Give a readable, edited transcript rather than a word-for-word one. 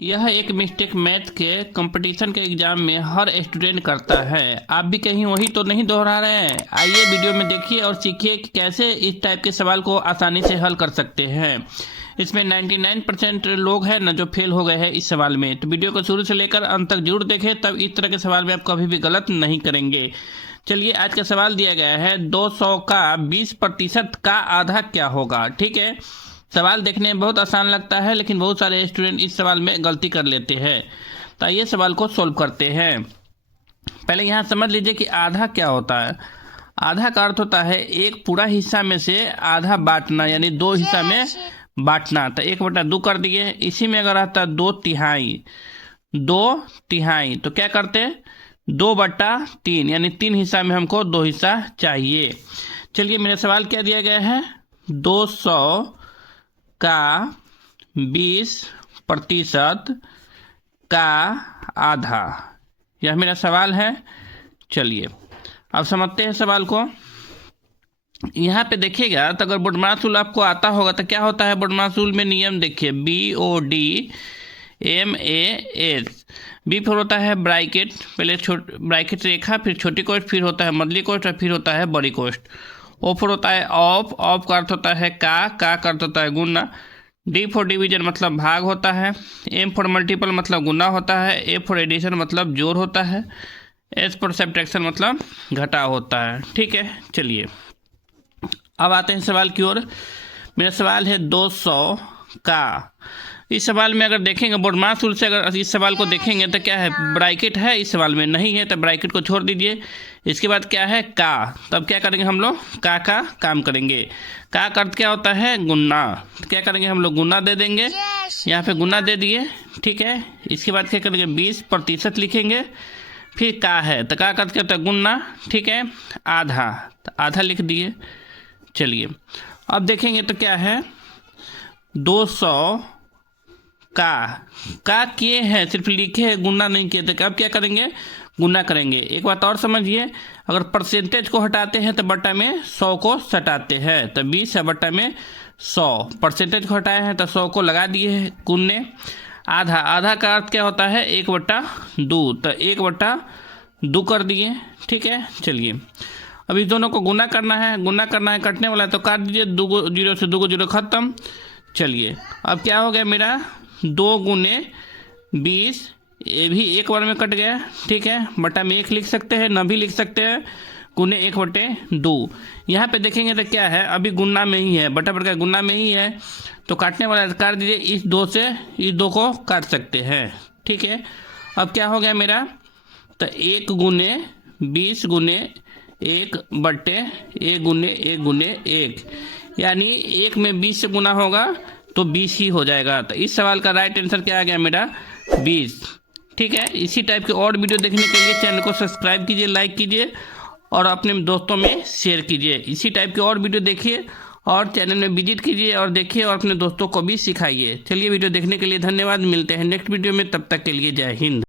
यह एक mistake math के कंपटीशन के एग्जाम में हर स्टूडेंट करता है। आप भी कहीं वही तो नहीं दोहरा रहे हैं। आइए वीडियो में देखिए और सीखिए कि कैसे इस टाइप के सवाल को आसानी से हल कर सकते हैं। इसमें 99% लोग हैं ना जो फेल हो गए हैं इस सवाल में। तो वीडियो को शुरू से लेकर अंत तक जरूर देखें, तब इस तरह के सवाल में आप कभी भी गलत नहीं करेंगे। चलिए, आज का सवाल दिया गया है 200 का 20% का आधा क्या होगा। ठीक है, सवाल देखने में बहुत आसान लगता है, लेकिन बहुत सारे स्टूडेंट इस सवाल में गलती कर लेते हैं। तो आइए सवाल को सोल्व करते हैं। पहले यहाँ समझ लीजिए कि आधा क्या होता है। आधा का अर्थ होता है एक पूरा हिस्सा में से आधा बांटना, यानी दो हिस्सा में बांटना। तो 1/2 कर दिए। इसी में अगर आता 2/3, 2/3 तो क्या करते 2/3, यानी 3 हिस्सा में हमको 2 हिस्सा चाहिए। चलिए, मेरा सवाल क्या दिया गया है, 200 का 20% का आधा, यह मेरा सवाल है। चलिए अब समझते हैं सवाल को। यहाँ पे देखिएगा तो अगर BODMAS आपको आता होगा तो क्या होता है BODMAS में नियम देखिए, BODMAS। बी फिर होता है ब्रैकेट, पहले ब्रैकेट रेखा, फिर छोटी कोष्ठ, फिर होता है मध्यली कोष्ठ और फिर होता है बड़ी कोष्ठ। ओ फिर होता है ऑफ, ऑफ का अर्थ होता है का अर्थ होता है गुना। डी फॉर डिवीजन मतलब भाग होता है। एम फॉर मल्टीपल मतलब गुना होता है। ए फॉर एडिशन मतलब जोड़ होता है। एस फॉर सब्ट्रैक्शन मतलब घटा होता है। ठीक है, चलिए अब आते हैं सवाल की ओर। मेरा सवाल है 200 का। इस सवाल में अगर देखेंगे BODMAS से, अगर इस सवाल को देखेंगे तो क्या है, ब्रैकेट है, इस सवाल में नहीं है तो ब्रैकेट को छोड़ दीजिए। इसके बाद क्या है का, तब क्या करेंगे हम लोग का काम करेंगे। का अर्थ क्या होता है गुना, तो क्या करेंगे हम लोग गुना दे देंगे। यहाँ पे गुना दे दिए। ठीक है, इसके बाद क्या करेंगे 20% लिखेंगे। फिर का है तो का अर्थ क्या होता है गुना। ठीक है, आधा, तो आधा लिख दिए। चलिए अब देखेंगे तो क्या है 200 का किए हैं, सिर्फ लिखे हैं, गुना नहीं किए। तो अब क्या करेंगे गुना करेंगे। एक बात और समझिए, अगर परसेंटेज को हटाते हैं तो बट्टा में 100 को सटाते हैं। तो 20 है बट्टा में 100, परसेंटेज को हटाए हैं तो 100 को लगा दिए हैं गुने। आधा का अर्थ क्या होता है 1/2, तो 1/2 कर दिए। ठीक है, चलिए अब इस दोनों को गुना करना है, कटने वाला है तो काट दीजिए। 2 जीरो से 2 जीरो खत्म। चलिए अब क्या हो गया मेरा 2 गुने 20, ये भी एक बार में कट गया। ठीक है, बटा में 1 लिख सकते हैं, न भी लिख सकते हैं, गुने 1/2। यहाँ पे देखेंगे तो क्या है, अभी गुना में ही है, बटा बटा गुना में ही है, तो काटने वाला काट दीजिए। इस 2 से इस 2 को काट सकते हैं। ठीक है, अब क्या हो गया मेरा, तो 1 गुने 20 गुने 1/1 गुने 1, यानी 1 में 20 से गुना होगा तो 20 ही हो जाएगा। तो इस सवाल का राइट आंसर क्या आ गया मेरा 20। ठीक है, इसी टाइप के और वीडियो देखने के लिए चैनल को सब्सक्राइब कीजिए, लाइक कीजिए और अपने दोस्तों में शेयर कीजिए। इसी टाइप के और वीडियो देखिए और चैनल में विजिट कीजिए और देखिए और अपने दोस्तों को भी सिखाइए। चलिए, वीडियो देखने के लिए धन्यवाद। मिलते हैं नेक्स्ट वीडियो में, तब तक के लिए जय हिंद।